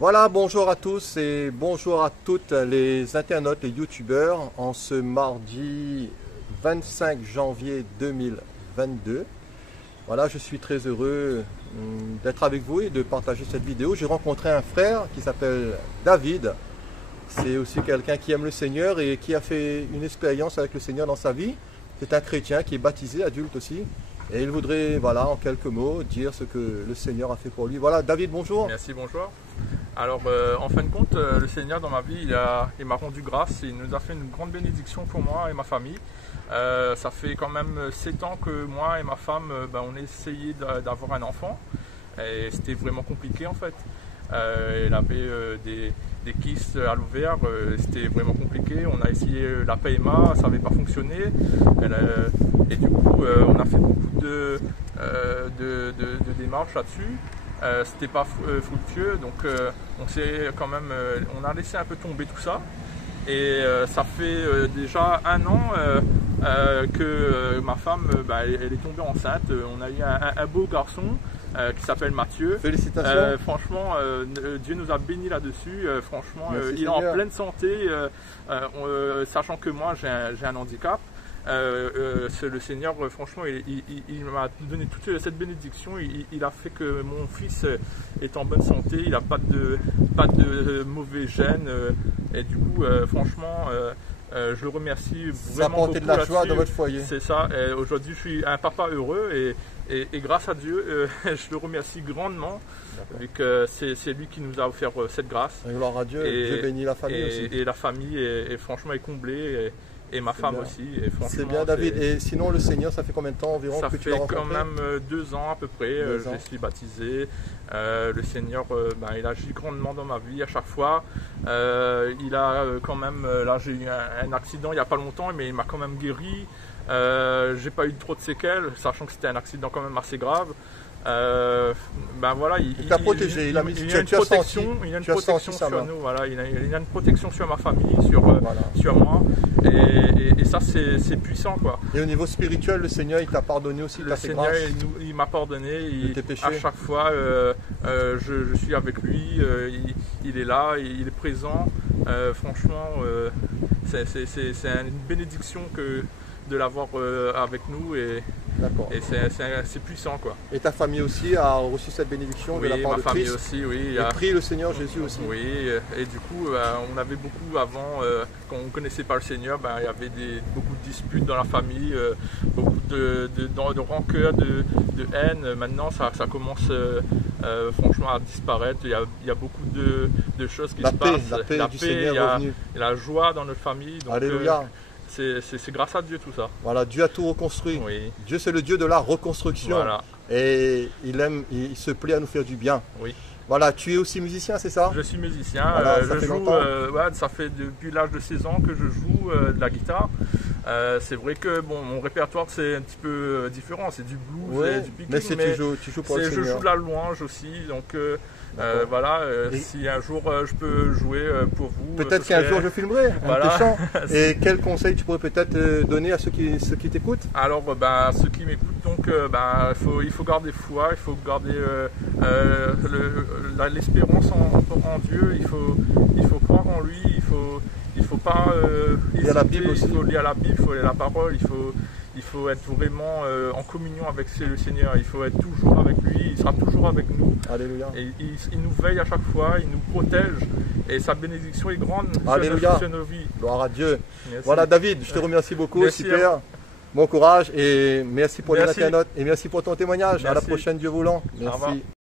Voilà, bonjour à tous et bonjour à toutes les internautes, les youtubeurs, en ce mardi 25 janvier 2022. Voilà, je suis très heureux d'être avec vous et de partager cette vidéo. J'ai rencontré un frère qui s'appelle David. C'est aussi quelqu'un qui aime le Seigneur et qui a fait une expérience avec le Seigneur dans sa vie. C'est un chrétien qui est baptisé, adulte aussi. Et il voudrait, voilà, en quelques mots, dire ce que le Seigneur a fait pour lui. Voilà, David, bonjour. Merci, bonjour. Alors, en fin de compte, le Seigneur dans ma vie, il m'a rendu grâce. Il nous a fait une grande bénédiction pour moi et ma famille. Ça fait quand même 7 ans que moi et ma femme, on a essayé d'avoir un enfant. Et c'était vraiment compliqué en fait. Elle avait des kystes à l'ovaire, c'était vraiment compliqué. On a essayé la PMA, ça n'avait pas fonctionné. Et du coup, on a fait beaucoup de démarches là-dessus. C'était pas fructueux, donc on a laissé un peu tomber tout ça. Et ça fait déjà 1 an que ma femme elle est tombée enceinte. On a eu un beau garçon qui s'appelle Mathieu. Félicitations. Franchement, Dieu nous a bénis là-dessus. Franchement, merci, il est en pleine santé, sachant que moi j'ai un handicap. Le Seigneur, franchement, il m'a donné toute cette bénédiction. Il a fait que mon fils est en bonne santé. Il n'a pas de mauvais gènes. Et du coup, franchement, je le remercie vraiment beaucoup. Ça a apporté de la joie dans votre foyer. C'est ça. Aujourd'hui, je suis un papa heureux et grâce à Dieu, je le remercie grandement. Vu que c'est lui qui nous a offert cette grâce. Et gloire à Dieu. Dieu bénit la famille aussi. Et la famille est franchement comblée. Et ma femme bien. aussi. C'est bien, David. Et sinon, le Seigneur, ça fait combien de temps environ que tu l'as rencontré? Ça fait quand même 2 ans à peu près. Je suis baptisé. Le Seigneur, il agit grandement dans ma vie à chaque fois. Il a quand même, là j'ai eu un accident il n'y a pas longtemps, mais il m'a quand même guéri. J'ai pas eu trop de séquelles, sachant que c'était un accident quand même assez grave. Voilà, il t'a protégé, il a une protection sur nous, voilà, il a une protection sur ma famille, sur moi, et ça c'est puissant quoi. Et au niveau spirituel, le Seigneur il t'a pardonné aussi, le Seigneur il m'a pardonné, à chaque fois je suis avec lui, il est là, il est présent, franchement c'est une bénédiction de l'avoir avec nous et c'est puissant quoi. Et ta famille aussi a reçu cette bénédiction de la part de Christ? Ma famille aussi, oui. Et prie le Seigneur Jésus aussi. Oui, et du coup on avait beaucoup avant, quand on ne connaissait pas le Seigneur, il y avait beaucoup de disputes dans la famille, beaucoup de rancœur, de haine. Maintenant ça commence franchement à disparaître, il y a beaucoup de choses qui se passent. La paix du Seigneur est revenue. La joie dans notre famille. Donc, alléluia. C'est grâce à Dieu tout ça. Voilà, Dieu a tout reconstruit. Oui. Dieu c'est le Dieu de la reconstruction. Voilà. Et il se plaît à nous faire du bien. Oui. Voilà, tu es aussi musicien, c'est ça? Je suis musicien, voilà, ça fait depuis l'âge de 16 ans que je joue de la guitare. C'est vrai que mon répertoire c'est un petit peu différent, c'est du blues, et du picking, mais tu joues pour le Seigneur. Je joue de la louange aussi, donc voilà, si un jour je peux jouer pour vous. Peut-être qu'un jour je filmerai voilà. un chant. Et quel conseil tu pourrais peut-être donner à ceux qui t'écoutent? Alors ceux qui m'écoutent, donc il faut garder foi, il faut garder l'espérance en Dieu, il faut croire en lui, il faut pas lire la Bible aussi. Il faut lire la Bible, il faut lire la parole, il faut être vraiment en communion avec le Seigneur, il faut être toujours avec lui, il sera toujours avec nous. Alléluia. Et il nous veille à chaque fois, il nous protège et sa bénédiction est grande sur nos vies. Gloire à Dieu. Merci. Voilà David, je te remercie beaucoup, super. Bon courage et merci pour les internautes et merci pour ton témoignage. À la prochaine, Dieu voulant. Merci.